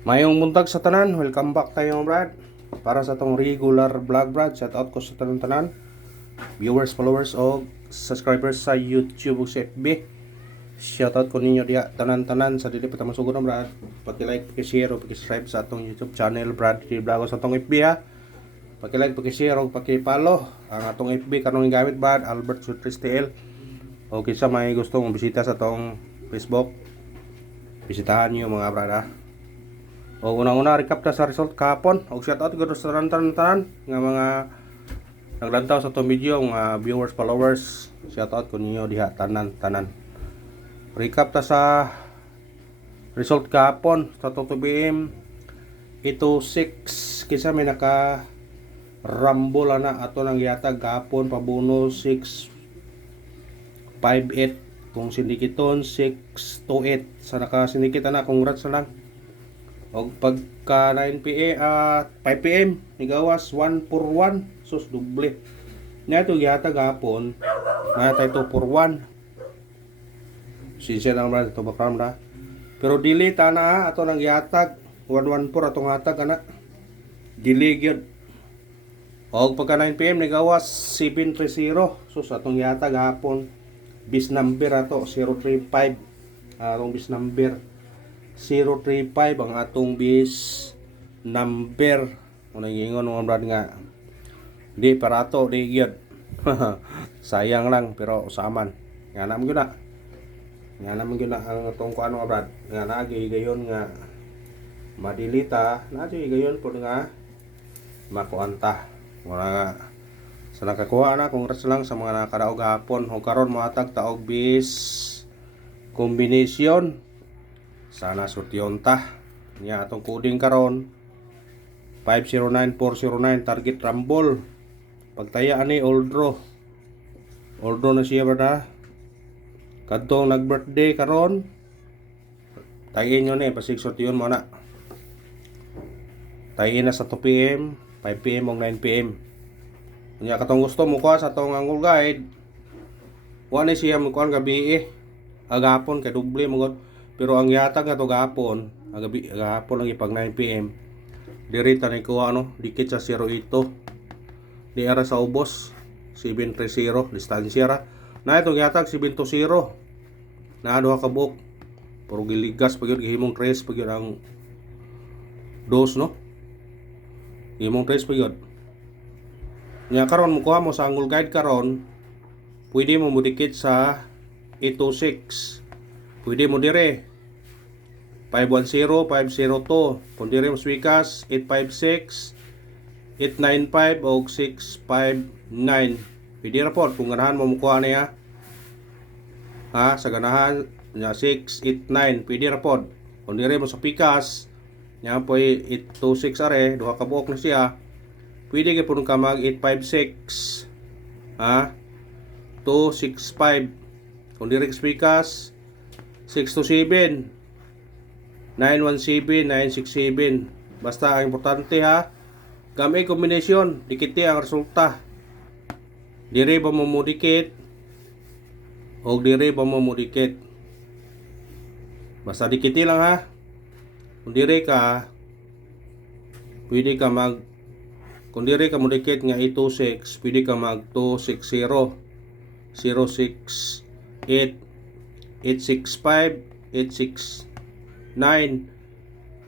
Mayong buntag sa tanan, welcome back tayo Brad. Para sa tong regular vlog Brad, shout out ko sa tanan-tanan, viewers, followers o subscribers sa YouTube o sa FB. Shout out ko ninyo diya tanan-tanan sa dili pa ta masugod na Brad. Paki-like, paki-share o paki-subscribe sa atong YouTube channel Brad Vlog sa atong FB ha. Paki-like, paki-share o paki-follow ang atong FB kanong gamit Brad Albert Sutris TL. O kinsa may gustong bisita sa atong Facebook, bisitahan niyo mga Brad ha. O unang-una recap ta sa result kahapon. Og shout out gud sa tanan-tanan nga mga naglantaw sa tong video nga viewers, followers. Shout out ko ninyo diha tanan-tanan. Recap ta sa result kahapon sa TOTO-BM. Ito 6 kinsa may naka rumble na ato nang yatag kahapon pabuno 658 kung sindikiton 628 sa naka sindikita na, congrats na lang. Og pagka 5pm nigawas 141 sus doble nya to yata gapon na tay 241 siya nang brad to background da pero dili tana ato nang yatag 114 atong hatag ana dili gyud. Og pagka 9pm nigawas 730 sus atong yatag gapon bis number ato 035 atong bis number 035 ang atong bis number. Unang ingon mga brad nga di para ato di gyud. Sayang lang pero usaman. Nga naman gyud na. Nga naman gyud na ang atong kuan mga brad. Nga naagi gayon nga madilita, naagi gayon pud nga makuanta. Wala sa nakakuha na congrats lang sa mga nakadaog hapon. O karon moatag taog bis combination. Sana sutyon ta niya atong coding karon 509409 target rumble. Pagtaya ani oldro na siya ba kadtong nag birthday karon tayin nyo ni pasig sutyon mo na tayin na sa 2pm 5pm o 9pm niya katong gusto mo ko sa atong angle guide wala siya mo kuan gabi agapon kay doble mo god. Pero ang yatag nga to gapon, gapon lang ipag 9pm. Diri ta ni kuha ano, dikit sa 08. Di ara sa ubos 730 distansya ra. Na itong yatag 720. Na duha ka buok. Puro giligas pag yun gihimong tres pag yun ang dos no. Gihimong tres pag yun. Nya karon mo kuha mo sa angle guide karon, pwede mo mudikit sa 826. Pwede mo dire 510, 502. Kung dire mo swikas 856, 895 o 659. Pwede ra po kung ganahan mo mukuha niya. Ha, sa ganahan nya 689 pwede ra po. Kung dire mo sa pikas nya po 826 are, duha ka buok na siya. Pwede gyud pud ka mag 856. Ha? 265. Kung dire ka pikas 627 917, 967. Basta ang importante ha, gamay kombinasyon, dikiti ang resulta. Dire ba mo mudikit o dire ba mo mudikit. Basta dikiti lang ha. Kung dire ka pwede ka mag kung dire ka mudikit nga 826, pwede ka mag 260 068 865 86 9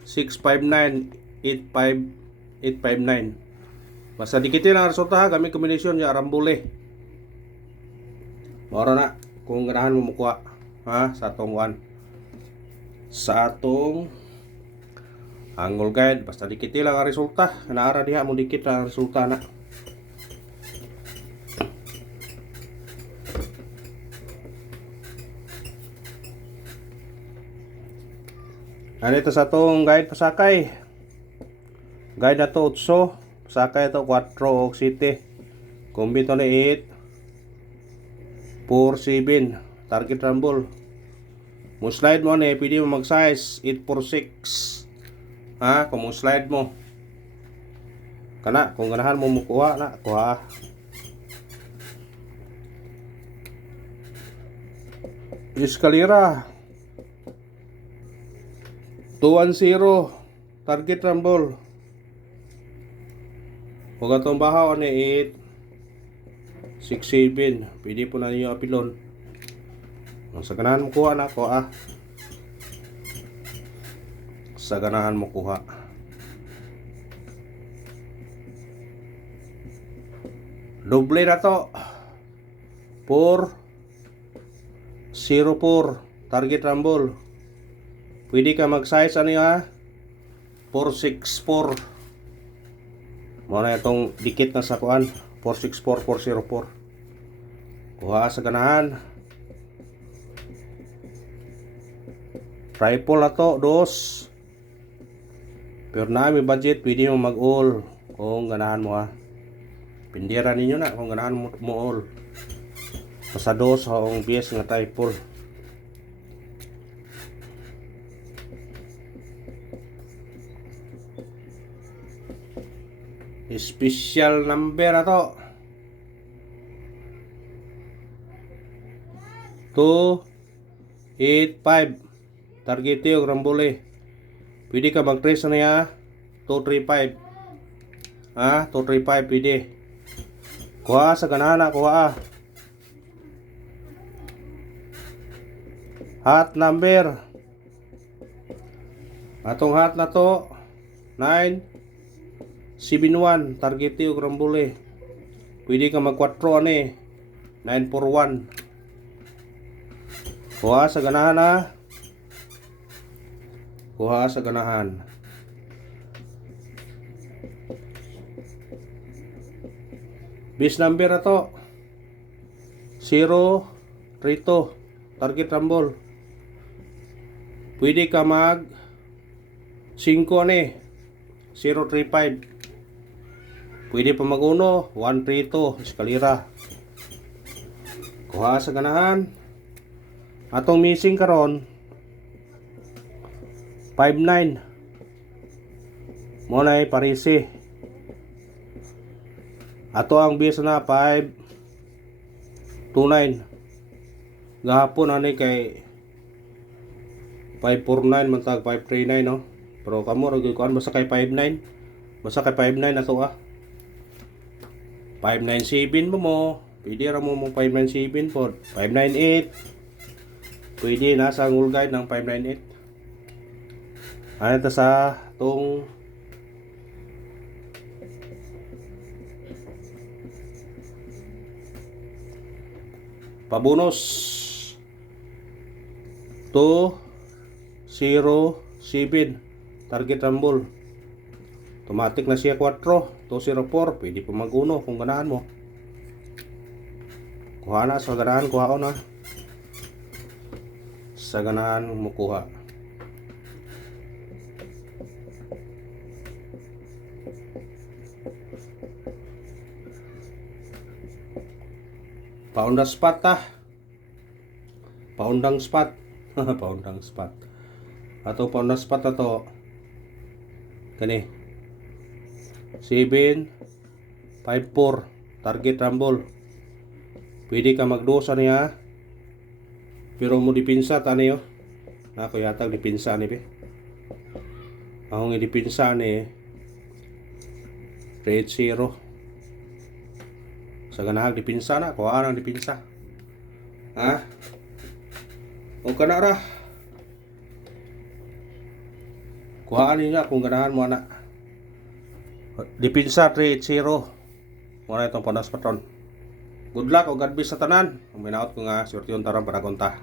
659 859. Basta dikitin ang resulta ha, gamit kombinasyon niya arambule. Moro na kung ganahan mo mukuha ha sa atong one. Sa atong angle guide, basta dikitin lang ang resulta. Naara diha mo dikit ang resulta na. Nandito sa itong guide pasakay. Guide na to 8. Pasakay ito 4 o 7. Kombi to na 8 4, 7. Target rumble. Mo slide mo na pwede mo mag size 846. Ha, kung mo slide mo kana, kung ganahan mo mukuha na kuha. Eskalera 210 target rumble. Huwag atong bahaw ni 8 6, 7. Pwede po na ninyo apilon. Sa ganahan mo kuha na ko Sa ganahan mo kuha. Doble na to. 4 0 4 target rumble. Pwede ka mag-size 4 6 4. Muna itong dikit na sa kuan 464 404. Kuha sa ganahan. Triple na to 2. Pero na may budget, pwede mo mag-all kung ganahan mo Pindira ninyo na kung ganahan mo all. Basta 2 ang bias nga triple. Special number na to. 2 8 5 target yung rambole. Pwede ka mag-trace na niya 235. 235 pwede. Kuha sa ganahan na kuha. Hot number. Atong hot na to 9 7-1 target yung rambole. Pwede ka mag-4 941. Kuha sa ganahan Kuha sa ganahan. Base number na to 0 32 target rumble. Pwede ka mag 5 035. Pwede pa mag-1 132 eskalera. Kuha sa ganahan. Atong missing karon 59. Monay parisi. Ato ang base na 529. Gahapon kay 549 man tag 539 no. Pero kamo ra gyud kuan basta kay 59. Basta kay 59 ato 597 mo. Pwede ra mo 597 pod. 598. Pwede nasa ang guide ng 598. Ano ito sa tong pabonus 207 target rumble. Automatic na siya 4 204. Pwede pa mag-1 kung ganahan mo. Kuha na sa ganahan, kuha na sa ganahan mo kuha. Paundang spot Paundang spot. Paundang spot. Ato paundang spot ato. Kani 7 54 target rumble. Pwede ka magdosa niya. Pero mo dipinsa tani yo. Ako yatag dipinsa ni be. Akong dipinsa ni Red 0. Sa ganahag dipinsa na, kuha nang dipinsa. O kana ra. Kuhaan niya kung ganahan mo na. Dipinsa 380. Muna itong panas patron. Good luck o God bless sa tanan. Ang minaot ko nga, surti yung tarang para konta.